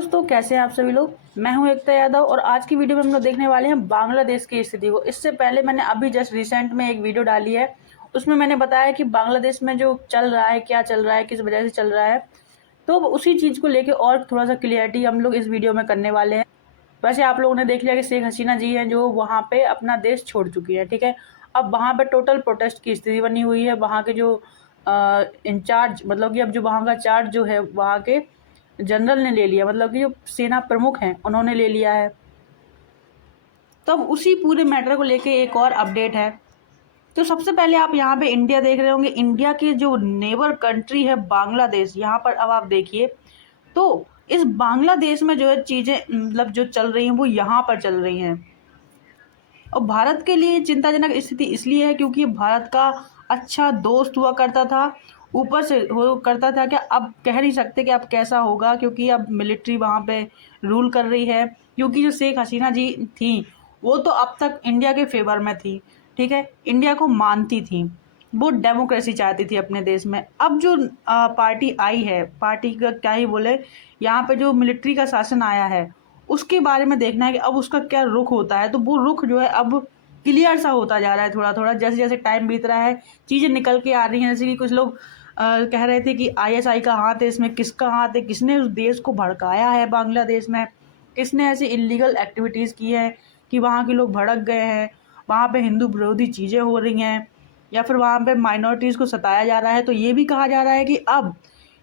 दोस्तों, कैसे हैं आप सभी लोग। मैं हूं एकता यादव और आज की वीडियो में हम लोग देखने वाले हैं बांग्लादेश की स्थिति को। इससे पहले मैंने अभी जस्ट रिसेंट में एक वीडियो डाली है, उसमें मैंने बताया कि बांग्लादेश में जो चल रहा है, क्या चल रहा है, किस वजह से चल रहा है। तो उसी चीज़ को लेके और थोड़ा सा क्लियरिटी हम लोग इस वीडियो में करने वाले हैं। वैसे आप लोगों ने देख लिया कि शेख हसीना जी हैं जो वहाँ पे अपना देश छोड़ चुकी है, ठीक है। अब वहाँ पे टोटल प्रोटेस्ट की स्थिति बनी हुई है। वहाँ के जो इंचार्ज, मतलब कि अब जो वहाँ का चार्ज जो है वहाँ के जनरल ने ले लिया, मतलब कि जो सेना प्रमुख हैं उन्होंने ले लिया है। तो अब उसी पूरे मैटर को लेके एक और अपडेट है। तो सबसे पहले आप यहाँ पे इंडिया देख रहे होंगे। इंडिया की जो नेबर कंट्री है बांग्लादेश, यहाँ पर अब आप देखिए तो इस बांग्लादेश में जो है चीज़ें मतलब जो चल रही हैं वो यहाँ पर चल रही हैं। और भारत के लिए चिंताजनक स्थिति इसलिए है क्योंकि भारत का अच्छा दोस्त हुआ करता था, ऊपर से हो करता था। क्या अब कह नहीं सकते कि अब कैसा होगा, क्योंकि अब मिलिट्री वहाँ पे रूल कर रही है। क्योंकि जो शेख हसीना जी थी वो तो अब तक इंडिया के फेवर में थी, ठीक है, इंडिया को मानती थी, वो डेमोक्रेसी चाहती थी अपने देश में। अब जो पार्टी आई है, पार्टी का क्या ही बोले, यहाँ पे जो मिलिट्री का शासन आया है उसके बारे में देखना है कि अब उसका क्या रुख होता है। तो वो रुख जो है अब क्लियर सा होता जा रहा है, थोड़ा थोड़ा जैसे जैसे टाइम बीत रहा है चीज़ें निकल के आ रही हैं। जैसे कि कुछ लोग कह रहे थे कि आईएसआई का हाथ है इसमें, किसका हाथ है, किसने उस देश को भड़काया है बांग्लादेश में, किसने ऐसी इलीगल एक्टिविटीज़ की है कि वहाँ के लोग भड़क गए हैं, वहाँ पे हिंदू विरोधी चीज़ें हो रही हैं, या फिर वहाँ पे माइनॉरिटीज़ को सताया जा रहा है। तो ये भी कहा जा रहा है कि अब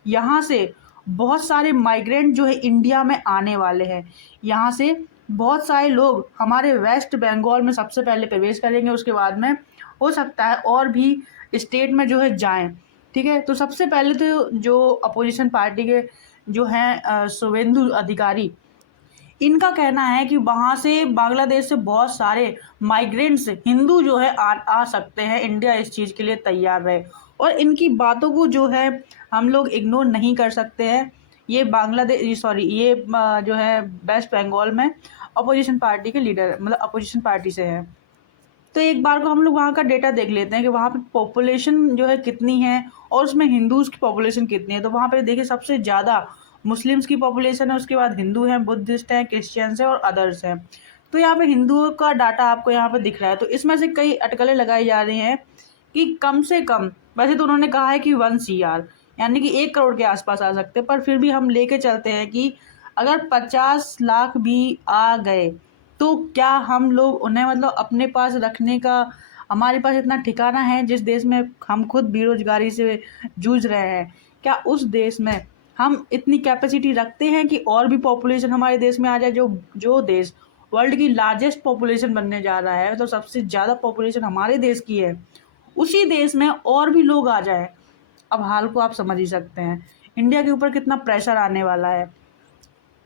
यहाँ से बहुत सारे माइग्रेंट जो है इंडिया में आने वाले हैं। यहाँ से बहुत सारे लोग हमारे वेस्ट बंगाल में सबसे पहले प्रवेश करेंगे, उसके बाद में हो सकता है और भी स्टेट में जो है जाएं, ठीक है। तो सबसे पहले तो जो अपोजिशन पार्टी के जो हैं शुभेंदु अधिकारी, इनका कहना है कि वहाँ से बांग्लादेश से बहुत सारे माइग्रेंट्स हिंदू जो है आ सकते हैं। इंडिया इस चीज़ के लिए तैयार रहे और इनकी बातों को जो है हम लोग इग्नोर नहीं कर सकते हैं। ये बांग्लादेश सॉरी ये जो है वेस्ट बंगाल में अपोजिशन पार्टी के लीडर, मतलब अपोजिशन पार्टी से है। तो एक बार को हम लोग वहाँ का डेटा देख लेते हैं कि वहाँ पे पॉपुलेशन जो है कितनी है और उसमें हिंदूज़ की पॉपुलेशन कितनी है। तो वहाँ पे देखिए सबसे ज़्यादा मुस्लिम्स की पॉपुलेशन है, उसके बाद हिंदू हैं, बुद्धिस्ट हैं, क्रिश्चियंस हैं और अदर्स हैं। तो यहाँ पे हिंदुओं का डाटा आपको यहाँ पे दिख रहा है। तो इसमें से कई अटकलें लगाई जा रही हैं कि कम से कम, वैसे तो उन्होंने कहा है कि 1 CR यानी कि 1 करोड़ के आसपास आ सकते हैं, पर फिर भी हम लेके चलते हैं कि अगर 50 लाख भी आ गए तो क्या हम लोग उन्हें मतलब अपने पास रखने का, हमारे पास इतना ठिकाना है जिस देश में हम खुद बेरोजगारी से जूझ रहे हैं, क्या उस देश में हम इतनी कैपेसिटी रखते हैं कि और भी पॉपुलेशन हमारे देश में आ जाए। जो जो देश वर्ल्ड की लार्जेस्ट पॉपुलेशन बनने जा रहा है, तो सबसे ज़्यादा पॉपुलेशन हमारे देश की है, उसी देश में और भी लोग आ जाए। अब हाल को आप समझ ही सकते हैं इंडिया के ऊपर कितना प्रेशर आने वाला है।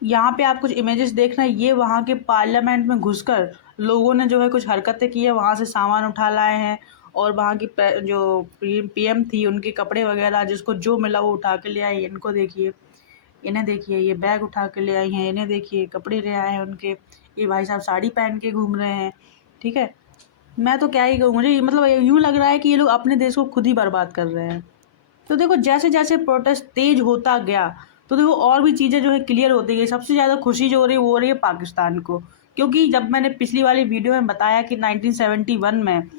यहाँ पे आप कुछ इमेजेस देख रहे हैं, ये वहाँ के पार्लियामेंट में घुसकर लोगों ने जो है कुछ हरकतें की है, वहाँ से सामान उठा लाए हैं और वहाँ की जो पीएम थी उनके कपड़े वगैरह जिसको जो मिला वो उठा के ले आई। इनको देखिए, इन्हें देखिए, ये बैग उठा के ले आई हैं, इन्हें देखिए कपड़े ले आए हैं उनके, ये भाई साहब साड़ी पहन के घूम रहे हैं, ठीक है। मैं तो क्या ही कहूँ, मुझे मतलब यूँ लग रहा है कि ये लोग अपने देश को खुद ही बर्बाद कर रहे हैं। तो देखो जैसे जैसे प्रोटेस्ट तेज होता गया तो देखो और भी चीज़ें जो है क्लियर होती गई। सबसे ज़्यादा खुशी जो हो रही है वो हो रही है पाकिस्तान को, क्योंकि जब मैंने पिछली वाली वीडियो में बताया कि 1971 में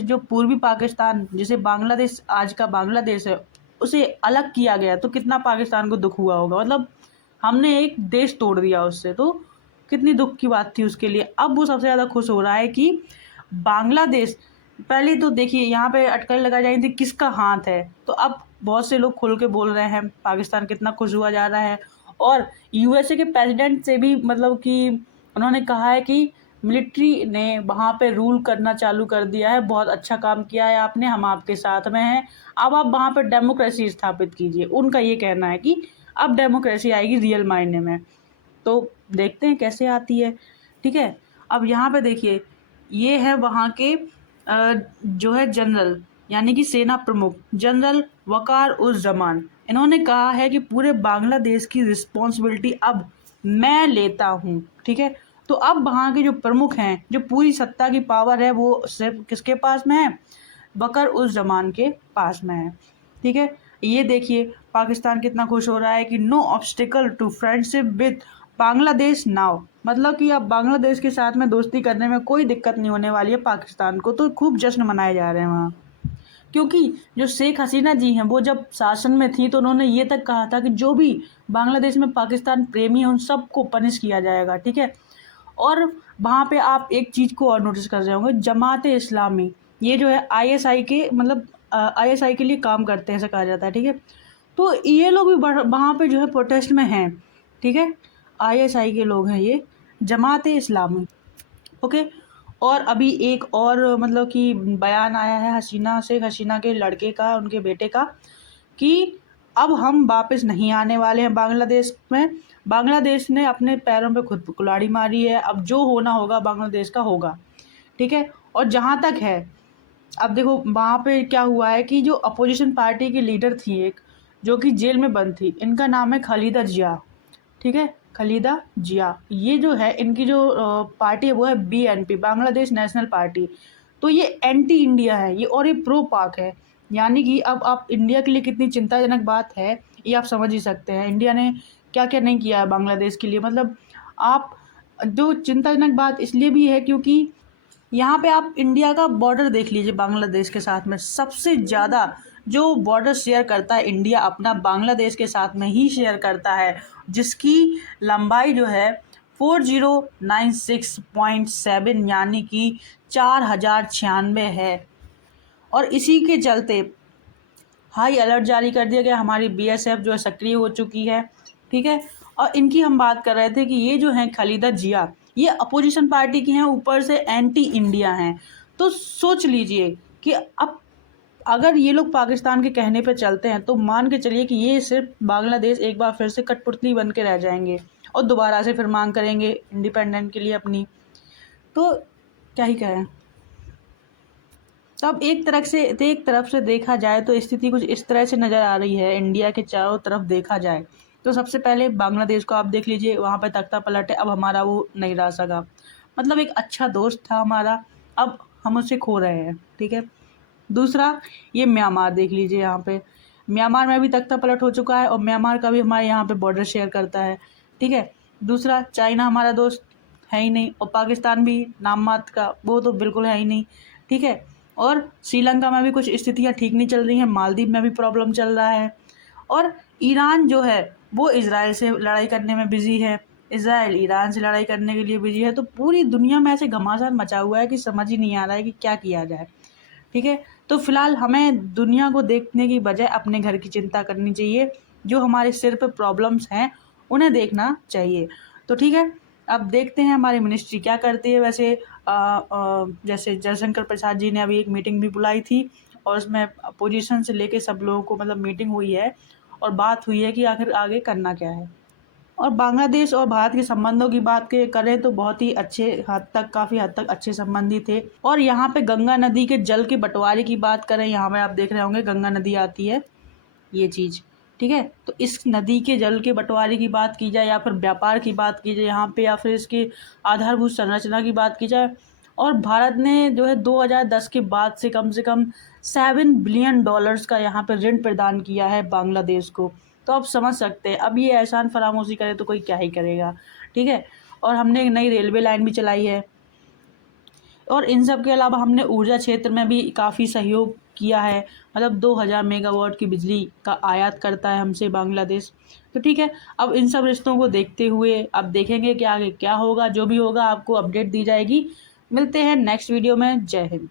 जो पूर्वी पाकिस्तान जिसे बांग्लादेश आज का बांग्लादेश है उसे अलग किया गया, तो कितना पाकिस्तान को दुख हुआ होगा। मतलब हमने एक देश तोड़ दिया उससे, तो कितनी दुख की बात थी उसके लिए। अब वो सबसे ज़्यादा खुश हो रहा है कि बांग्लादेश, पहले तो देखिए यहाँ पे अटकलें लगाई जा रही थी किसका हाथ है, तो अब बहुत से लोग खुल के बोल रहे हैं पाकिस्तान कितना खुश हुआ जा रहा है। और यूएसए के प्रेसिडेंट से भी मतलब कि उन्होंने कहा है कि मिलिट्री ने वहाँ पे रूल करना चालू कर दिया है, बहुत अच्छा काम किया है आपने, हम आपके साथ में हैं, अब आप वहाँ पर डेमोक्रेसी स्थापित कीजिए। उनका ये कहना है कि अब डेमोक्रेसी आएगी रियल मायने में। तो देखते हैं कैसे आती है, ठीक है। अब यहाँ पे देखिए ये है वहाँ के जो है जनरल, यानी कि सेना प्रमुख जनरल वकार उस जमान, इन्होंने कहा है कि पूरे बांग्लादेश की रिस्पॉन्सिबिलिटी अब मैं लेता हूँ, ठीक है। तो अब वहाँ के जो प्रमुख हैं, जो पूरी सत्ता की पावर है वो सिर्फ किसके पास में है, बकर उस जमान के पास में है, ठीक है। ये देखिए पाकिस्तान कितना खुश हो रहा है कि no obstacle to friendship with Bangladesh now, मतलब कि अब बांग्लादेश के साथ में दोस्ती करने में कोई दिक्कत नहीं होने वाली है पाकिस्तान को। तो खूब जश्न मनाए जा रहे हैं वहाँ, क्योंकि जो शेख हसीना जी हैं वो जब शासन में थी तो उन्होंने ये तक कहा था कि जो भी बांग्लादेश में पाकिस्तान प्रेमी है उन सबको पनिश किया जाएगा, ठीक है। और वहाँ पे आप एक चीज़ को और नोटिस कर रहे होंगे, जमाते इस्लामी, ये जो है आईएसआई के मतलब आईएसआई के लिए काम करते हैं ऐसा कहा जाता है, ठीक है। तो ये लोग भी वहाँ पे जो है प्रोटेस्ट में हैं, ठीक है। आईएसआई के लोग हैं ये, जमाते इस्लामी, ओके। और अभी एक और मतलब कि बयान आया है हसीना से, हसीना के लड़के का, उनके बेटे का, कि अब हम वापस नहीं आने वाले हैं बांग्लादेश में। बांग्लादेश ने अपने पैरों पे खुद कुल्हाड़ी मारी है, अब जो होना होगा बांग्लादेश का होगा, ठीक है। और जहाँ तक है, अब देखो वहाँ पे क्या हुआ है कि जो अपोजिशन पार्टी की लीडर थी एक, जो कि जेल में बंद थी, इनका नाम है खालिदा जिया, ठीक है। खालिदा जिया, ये जो है इनकी जो पार्टी है वो है बीएनपी, बांग्लादेश नेशनल पार्टी। तो ये एंटी इंडिया है ये, और ये प्रो पाक है। यानी कि अब आप इंडिया के लिए कितनी चिंताजनक बात है ये आप समझ ही सकते हैं, इंडिया ने क्या क्या नहीं किया है बांग्लादेश के लिए। मतलब आप, जो चिंताजनक बात इसलिए भी है क्योंकि यहाँ पे आप इंडिया का बॉर्डर देख लीजिए, बांग्लादेश के साथ में सबसे ज़्यादा जो बॉर्डर शेयर करता है इंडिया अपना बांग्लादेश के साथ में ही शेयर करता है, जिसकी लंबाई जो है 4096.7 यानी कि 4096 है। और इसी के चलते हाई अलर्ट जारी कर दिया गया, हमारी बीएसएफ जो है सक्रिय हो चुकी है, ठीक है। और इनकी हम बात कर रहे थे कि ये जो हैं खालिदा जिया, ये अपोजिशन पार्टी की हैं, ऊपर से एंटी इंडिया हैं। तो सोच लीजिए कि अब अगर ये लोग पाकिस्तान के कहने पे चलते हैं तो मान के चलिए कि ये सिर्फ बांग्लादेश एक बार फिर से कठपुतली बन के रह जाएंगे और दोबारा से फिर मांग करेंगे इंडिपेंडेंट के लिए अपनी। तो क्या ही कहें। तब एक तरफ से देखा जाए तो स्थिति कुछ इस तरह से नज़र आ रही है, इंडिया के चारों तरफ देखा जाए तो सबसे पहले बांग्लादेश को आप देख लीजिए, वहाँ पे तख्ता पलट है, अब हमारा वो नहीं रह सका। मतलब एक अच्छा दोस्त था हमारा, अब हम उसे खो रहे हैं, ठीक है। दूसरा, ये म्यांमार देख लीजिए, यहाँ पे म्यांमार में भी तख्ता पलट हो चुका है और म्यांमार का भी हमारे यहाँ पे बॉर्डर शेयर करता है, ठीक है। दूसरा, चाइना हमारा दोस्त है ही नहीं, और पाकिस्तान भी नाम मात्र का, वो तो बिल्कुल है ही नहीं, ठीक है। और श्रीलंका में भी कुछ स्थितियाँ ठीक नहीं चल रही हैं, मालदीव में भी प्रॉब्लम चल रहा है, और ईरान जो है वो इजराइल से लड़ाई करने में बिजी है, इजराइल ईरान से लड़ाई करने के लिए बिजी है। तो पूरी दुनिया में ऐसे घमासान मचा हुआ है कि समझ ही नहीं आ रहा है कि क्या किया जाए, ठीक है। तो फिलहाल हमें दुनिया को देखने की बजाय अपने घर की चिंता करनी चाहिए, जो हमारे सिर पे प्रॉब्लम्स हैं उन्हें देखना चाहिए। तो ठीक है, अब देखते हैं हमारी मिनिस्ट्री क्या करती है। वैसे जैसे जयशंकर प्रसाद जी ने अभी एक मीटिंग भी बुलाई थी और उसमें अपोजिशन से लेके सब लोगों को मतलब मीटिंग हुई है और बात हुई है कि आखिर आगे करना क्या है। और बांग्लादेश और भारत के संबंधों की बात करें तो बहुत ही अच्छे हद तक, काफ़ी हद तक अच्छे संबंध ही थे। और यहाँ पे गंगा नदी के जल के बंटवारे की बात करें, यहाँ पे आप देख रहे होंगे गंगा नदी आती है, ये चीज़, ठीक है। तो इस नदी के जल के बंटवारे की बात की जाए या फिर व्यापार की बात की जाए यहाँ पे, या फिर इसकी आधारभूत संरचना की बात की जाए, और भारत ने जो है 2010 के बाद से कम $7 बिलियन का यहाँ पे ऋण प्रदान किया है बांग्लादेश को। तो आप समझ सकते हैं, अब ये एहसान फरामोशी करे तो कोई क्या ही करेगा, ठीक है। और हमने एक नई रेलवे लाइन भी चलाई है, और इन सब के अलावा हमने ऊर्जा क्षेत्र में भी काफ़ी सहयोग किया है। मतलब 2000 मेगावाट की बिजली का आयात करता है हमसे बांग्लादेश। तो ठीक है, अब इन सब रिश्तों को देखते हुए अब देखेंगे कि आगे क्या होगा। जो भी होगा आपको अपडेट दी जाएगी। मिलते हैं नेक्स्ट वीडियो में। जय हिंद।